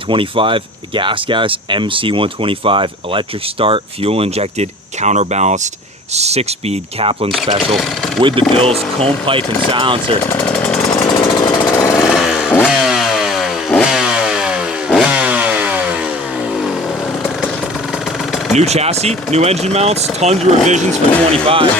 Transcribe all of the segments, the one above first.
25, the Gasgas MC125 electric start, fuel injected, counterbalanced, 6-speed Kaplan special with the Bills cone pipe and silencer. New chassis, new engine mounts, tons of revisions for 25.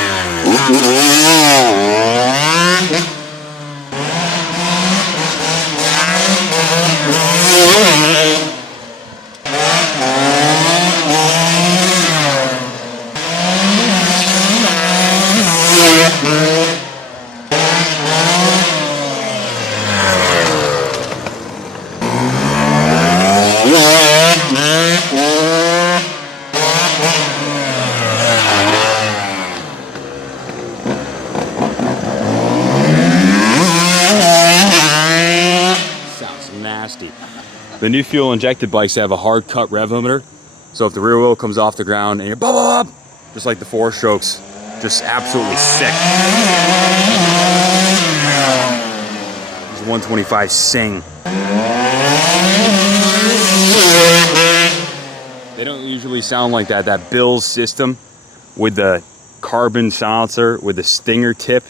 Nasty. The new fuel injected bikes have a hard cut rev limiter, so if the rear wheel comes off the ground and you're blah, blah, blah, just like the 4-strokes, just absolutely sick. These 125 sing. They don't usually sound like that. That Bills system with the carbon silencer with the stinger tip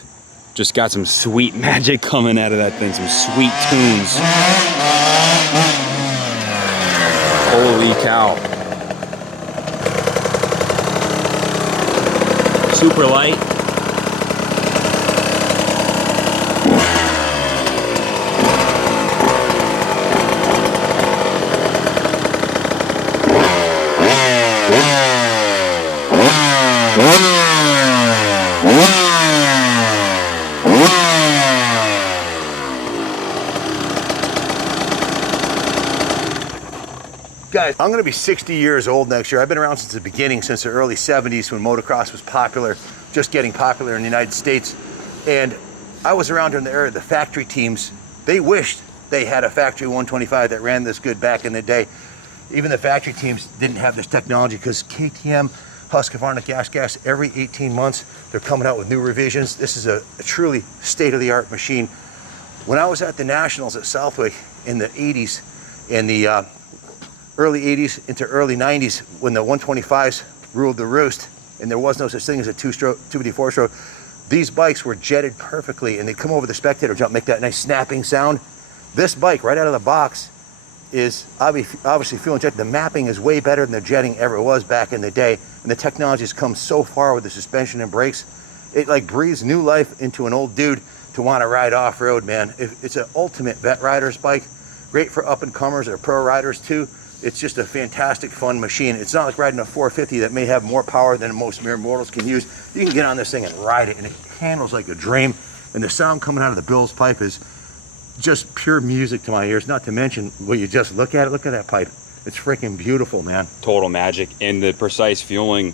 just got some sweet magic coming out of that thing, some sweet tunes. Holy cow. Super light. Guys, I'm gonna be 60 years old next year. I've been around since the beginning, since the early 70s when motocross was popular, just getting popular in the United States. And I was around during the era of the factory teams. They wished they had a factory 125 that ran this good back in the day. Even the factory teams didn't have this technology because KTM, Husqvarna, Gasgas, every 18 months, they're coming out with new revisions. This is a truly state-of-the-art machine. When I was at the Nationals at Southwick in the 80s, in the early 80s into early 90s, when the 125s ruled the roost and there was no such thing as a 254-stroke, these bikes were jetted perfectly and they come over the spectator jump, make that nice snapping sound. This bike right out of the box is obviously fuel injected. The mapping is way better than the jetting ever was back in the day, and the technology has come so far with the suspension and brakes. It like breathes new life into an old dude to want to ride off-road, man. It's an ultimate vet rider's bike, great for up-and-comers or pro riders too. It's just a fantastic, fun machine. It's not like riding a 450 that may have more power than most mere mortals can use. You can get on this thing and ride it, and it handles like a dream. And the sound coming out of the Bills pipe is just pure music to my ears. Not to mention, when you just look at it, look at that pipe. It's freaking beautiful, man. Total magic. And the precise fueling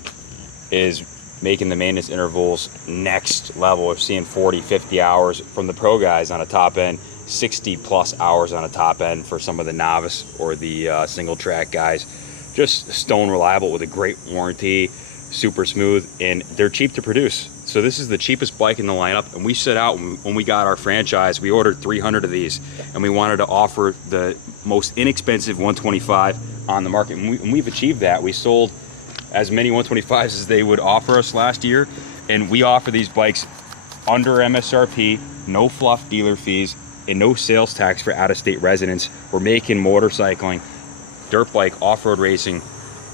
is making the maintenance intervals next level. We're seeing 40, 50 hours from the pro guys on a top end. 60 plus hours on a top end for some of the novice or the single track guys. Just stone reliable with a great warranty, super smooth, and they're cheap to produce. So this is the cheapest bike in the lineup, and we set out when we got our franchise, we ordered 300 of these, and we wanted to offer the most inexpensive 125 on the market, and we've achieved that. We sold as many 125s as they would offer us last year, and we offer these bikes under MSRP, no fluff dealer fees, and no sales tax for out-of-state residents. We're making motorcycling, dirt bike, off-road racing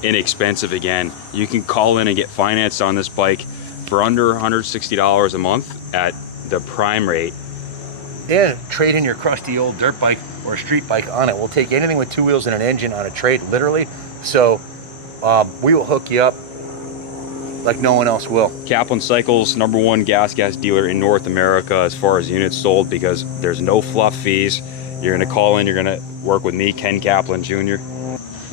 inexpensive again. You can call in and get financed on this bike for under $160 a month at the prime rate. Yeah, trade in your crusty old dirt bike or a street bike on it. We'll take anything with 2 wheels and an engine on a trade, literally. So we will hook you up like no one else will. Kaplan Cycles, #1 Gasgas dealer in North America as far as units sold, because there's no fluff fees. You're gonna call in, you're gonna work with me, Ken Kaplan Jr.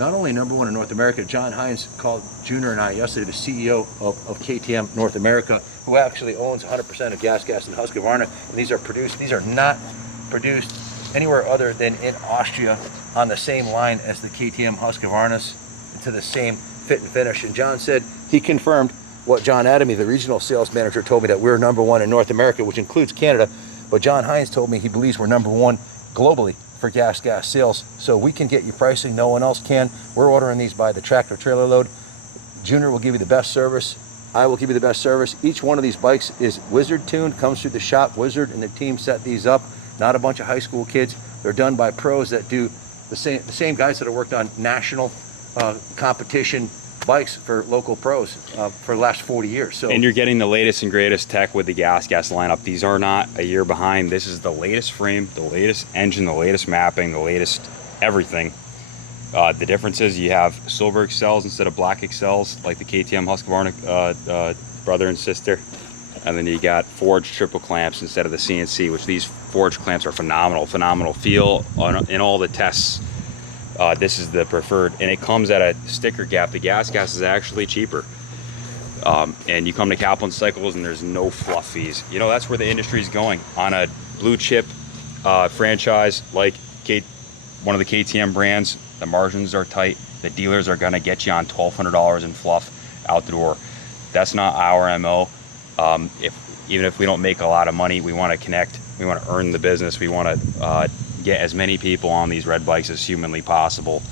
Not only #1 in North America, John Hines called Junior and I yesterday, the CEO of KTM North America, who actually owns 100% of Gasgas and Husqvarna, and these are not produced anywhere other than in Austria on the same line as the KTM Husqvarnas, to the same fit and finish. And John said, he confirmed what John Adamy, the regional sales manager, told me, that we're #1 in North America, which includes Canada. But John Hines told me he believes we're #1 globally for Gasgas sales, so we can get you pricing no one else can. We're ordering these by the tractor trailer load. Junior will give you the best service. I will give you the best service. Each one of these bikes is Wizard tuned, comes through the shop. Wizard and the team set these up. Not a bunch of high school kids. They're done by pros that do the same guys that have worked on national competition bikes for local pros for the last 40 years. So, and you're getting the latest and greatest tech with the Gasgas lineup. These are not a year behind. This is the latest frame, the latest engine, the latest mapping, the latest everything. The difference is you have silver excels instead of black excels, like the KTM Husqvarna brother and sister. And then you got forged triple clamps instead of the CNC, which these forged clamps are phenomenal feel in all the tests. This is the preferred, and it comes at a sticker gap. The Gasgas is actually cheaper. And you come to Kaplan Cycles and there's no fluff fees. You know, that's where the industry is going. On a blue chip franchise like one of the KTM brands, the margins are tight. The dealers are gonna get you on $1,200 in fluff out the door. That's not our MO. Even if we don't make a lot of money, we wanna connect, we wanna earn the business, we wanna get as many people on these red bikes as humanly possible.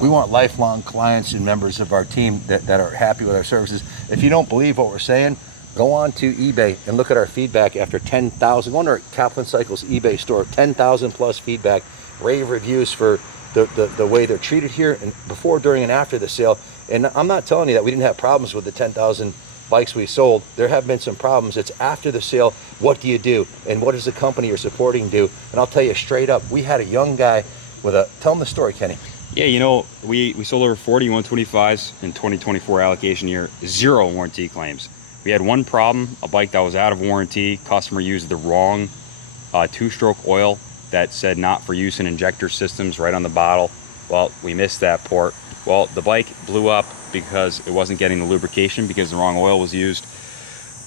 We want lifelong clients and members of our team that are happy with our services. If you don't believe what we're saying, go on to eBay and look at our feedback after 10,000. Go on to our Kaplan Cycles eBay store, 10,000 plus feedback, rave reviews for the way they're treated here, and before, during, and after the sale. And I'm not telling you that we didn't have problems with the 10,000 bikes we sold. There have been some problems. It's after the sale, what do you do? And what does the company you're supporting do? And I'll tell you straight up, we had a young guy with tell them the story, Kenny. Yeah, you know, we sold over 40 125s in 2024 allocation year, 0 warranty claims. We had one problem, a bike that was out of warranty. Customer used the wrong two-stroke oil that said not for use in injector systems right on the bottle. Well, we missed that port. Well, the bike blew up because it wasn't getting the lubrication because the wrong oil was used.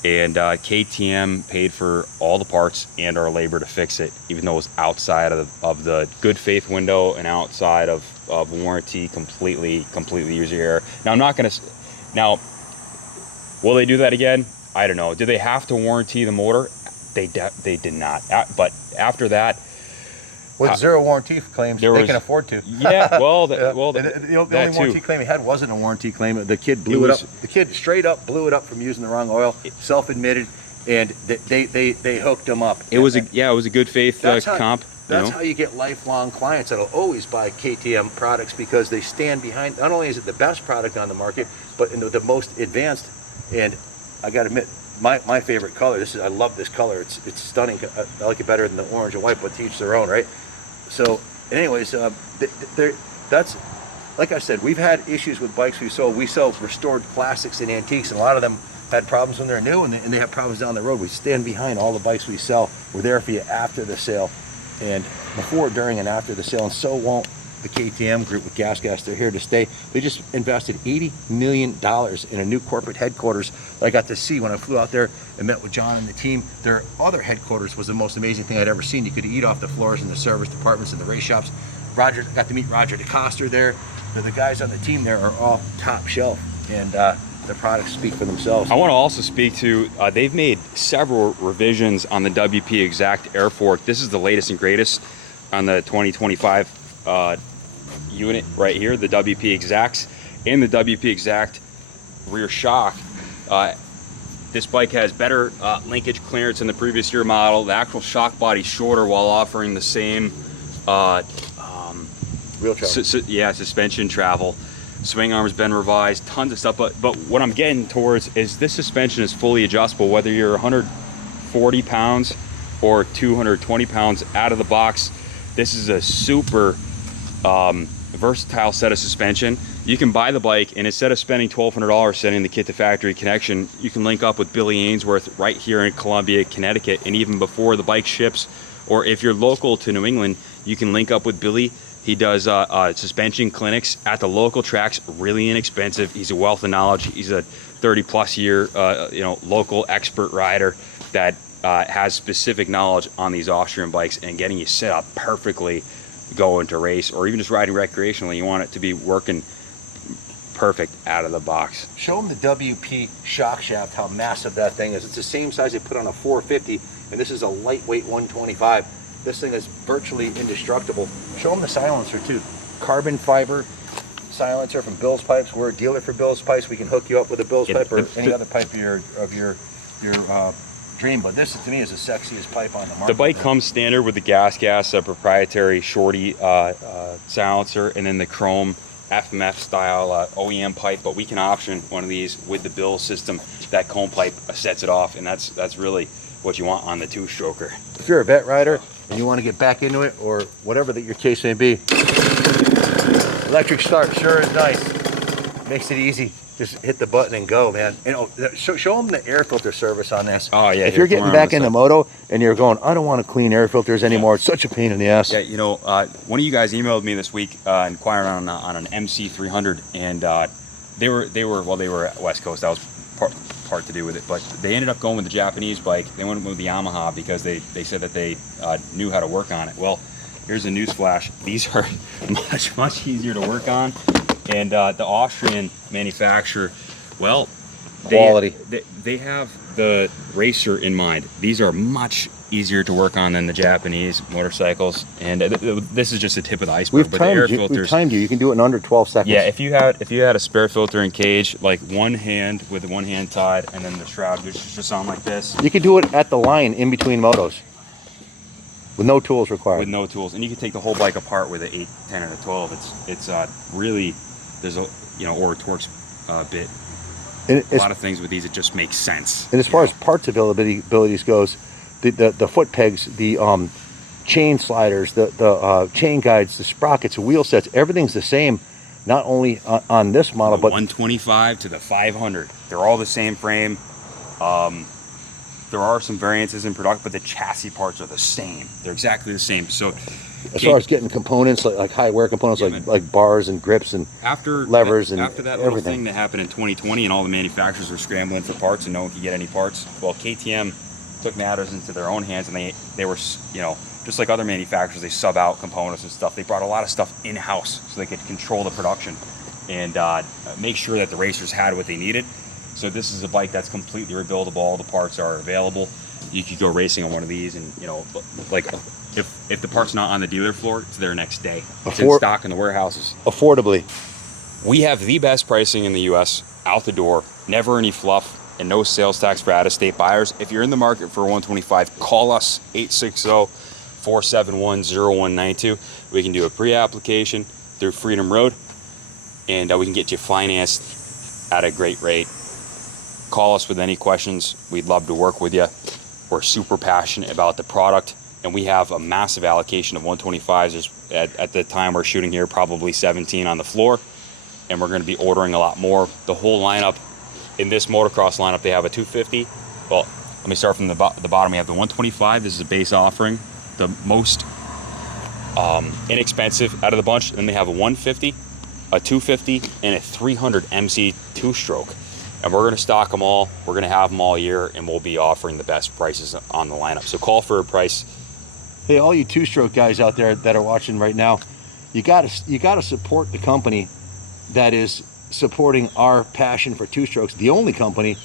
And KTM paid for all the parts and our labor to fix it, even though it was outside of the good faith window and outside of warranty, completely user error. Now, I'm not gonna, now, will they do that again? I don't know. Do they have to warranty the motor? They did not. But after that, with 0 warranty claims, they can afford to. Yeah, well, the only warranty claim he had wasn't a warranty claim. The kid blew it up. The kid straight up blew it up from using the wrong oil. Self-admitted, and they hooked him up. It was a good faith comp. That's how you get lifelong clients that'll always buy KTM products, because they stand behind. Not only is it the best product on the market, but the most advanced. And I got to admit, my favorite color. I love this color. It's stunning. I like it better than the orange and white, but to each their own, right? So, anyways, that's, like I said, we've had issues with bikes we sold. We sell restored classics and antiques, and a lot of them had problems when they're new, and they have problems down the road. We stand behind all the bikes we sell. We're there for you after the sale, and before, during, and after the sale. And so won't the KTM group with Gasgas. They're here to stay. They just invested $80 million in a new corporate headquarters that I got to see when I flew out there and met with John and the team. Their other headquarters was the most amazing thing I'd ever seen. You could eat off the floors in the service departments and the race shops. Got to meet Roger DeCoster there. The guys on the team there are all top shelf, and the products speak for themselves. I want to also speak to, they've made several revisions on the WP Exact air fork. This is the latest and greatest on the 2025 unit right here, the WP Exacts, and the WP Exact rear shock. This bike has better linkage clearance than the previous year model. The actual shock body is shorter while offering the same real travel. Suspension travel. Swing arm's been revised, tons of stuff. But what I'm getting towards is this suspension is fully adjustable, whether you're 140 pounds or 220 pounds out of the box. This is a super versatile set of suspension. You can buy the bike, and instead of spending $1,200 sending the kit to factory connection, you can link up with Billy Ainsworth right here in Columbia, Connecticut. And even before the bike ships, or if you're local to New England, you can link up with Billy. He does suspension clinics at the local tracks, really inexpensive. He's a wealth of knowledge. He's a 30+ year local expert rider that has specific knowledge on these Austrian bikes and getting you set up perfectly going to race, or even just riding recreationally. You want it to be working perfect out of the box. Show them the WP shock shaft, how massive that thing is. It's the same size they put on a 450, and this is a lightweight 125. This thing is virtually indestructible. Show them the silencer too. Carbon fiber silencer from Bill's Pipes. We're a dealer for Bill's Pipes. We can hook you up with a Bill's pipe or any other pipe of your dream. But this, to me, is the sexiest pipe on the market. The bike comes standard with the Gasgas proprietary shorty silencer, and then the chrome FMF style OEM pipe. But we can option one of these with the Bill system. That cone pipe sets it off, and that's really what you want on the two-stroker. If you're a vet rider and you want to get back into it, or whatever that your case may be, electric start sure is nice. Makes it easy. Just hit the button and go, man. And show them the air filter service on this. Oh yeah. If you're getting back into moto and you're going, I don't want to clean air filters anymore. It's such a pain in the ass. Yeah, you know, one of you guys emailed me this week inquiring on an MC300, and they were at West Coast. That was part to do with it, but they ended up going with the Japanese bike. They went with the Yamaha because they said that they knew how to work on it. Well, here's a news flash. These are much easier to work on, and the Austrian manufacturer, well, quality. They have the racer in mind. These are much easier to work on than the Japanese motorcycles, and this is just the tip of the iceberg. But the air filters, we've timed you. You can do it in under 12 seconds. Yeah, if you had a spare filter and cage, like one hand with one hand tied, and then the shroud just on like this. You can do it at the line in between motos with no tools required. With no tools, and you can take the whole bike apart with an 8, 10, and a 12. It's really, there's a or a Torx bit. And a lot of things with these, it just makes sense. And as far as parts abilities goes, the foot pegs, the chain sliders, the chain guides, the sprockets, the wheel sets, everything's the same. Not only on this model, but 125 to the 500, they're all the same frame. There are some variances in product, but the chassis parts are the same. They're exactly the same. So as far as getting components, like high wear components, like bars and grips and levers and after that little thing that happened in 2020 and all the manufacturers were scrambling for parts and no one could get any parts, well, KTM took matters into their own hands, and they were, just like other manufacturers, they sub out components and stuff. They brought a lot of stuff in-house so they could control the production and make sure that the racers had what they needed. So this is a bike that's completely rebuildable. All the parts are available. You could go racing on one of these, and like if the part's not on the dealer floor, it's there next day. It's in stock in the warehouses. Affordably. We have the best pricing in the U.S. out the door. Never any fluff and no sales tax for out-of-state buyers. If you're in the market for 125, call us 860-471-0192. We can do a pre-application through Freedom Road, and we can get you financed at a great rate. Call us with any questions. We'd love to work with you. We're super passionate about the product, and we have a massive allocation of 125s. There's, at the time we're shooting here, probably 17 on the floor, and we're going to be ordering a lot more. The whole lineup, in this motocross lineup, they have a 250. Well, let me start from the bottom. We have the 125. This is a base offering, the most inexpensive out of the bunch. Then they have a 150, a 250, and a 300 MC two-stroke. And we're going to stock them all. We're going to have them all year, and we'll be offering the best prices on the lineup. So call for a price. Hey, all you two-stroke guys out there that are watching right now, you gotta support the company that is supporting our passion for two-strokes. The only company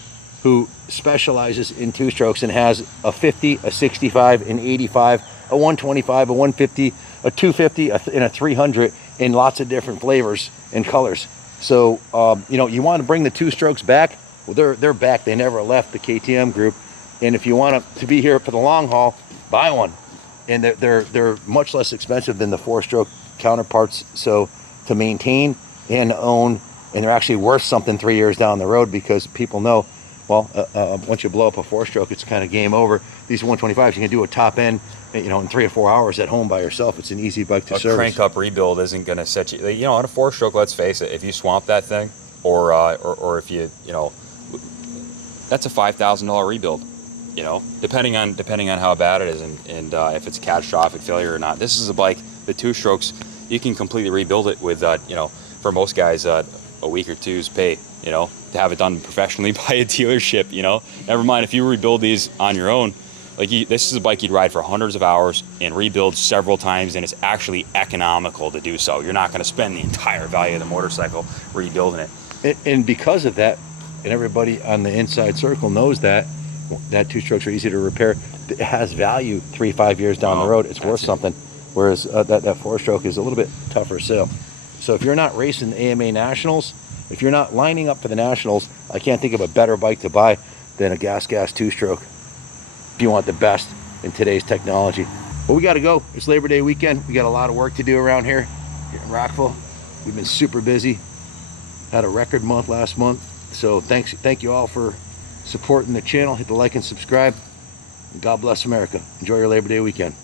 who specializes in two-strokes and has a 50, a 65, an 85, a 125, a 150, a 250, and a 300 in lots of different flavors and colors. So, you want to bring the two-strokes back? Well, they're back. They never left the KTM group. And if you want to be here for the long haul, buy one. And they're much less expensive than the four-stroke counterparts. So to maintain and own, and they're actually worth something 3 years down the road, because people know, well, once you blow up a four-stroke, it's kind of game over. These 125s, you can do a top end, in 3 or 4 hours at home by yourself. It's an easy bike to service. A crank up rebuild isn't going to set you, on a four-stroke, let's face it, if you swamp that thing, or if you, that's a $5,000 rebuild, depending on how bad it is, and if it's catastrophic failure or not. This is a bike, the two-strokes, you can completely rebuild it with, for most guys, a week or two's pay, to have it done professionally by a dealership, Never mind if you rebuild these on your own. This is a bike you'd ride for hundreds of hours and rebuild several times, and it's actually economical to do so. You're not going to spend the entire value of the motorcycle rebuilding it. And because of that, and everybody on the inside circle knows that two-strokes are easy to repair, it has value 3-5 years down the road. It's worth something. Whereas that 4-stroke is a little bit tougher sale. So if you're not racing the AMA Nationals, if you're not lining up for the Nationals, I can't think of a better bike to buy than a Gasgas 2-stroke if you want the best in today's technology. Well, we got to go. It's Labor Day weekend. We got a lot of work to do around here in Rockville. We've been super busy. Had a record month last month. So thank you all for supporting the channel. Hit the like and subscribe. And God bless America. Enjoy your Labor Day weekend.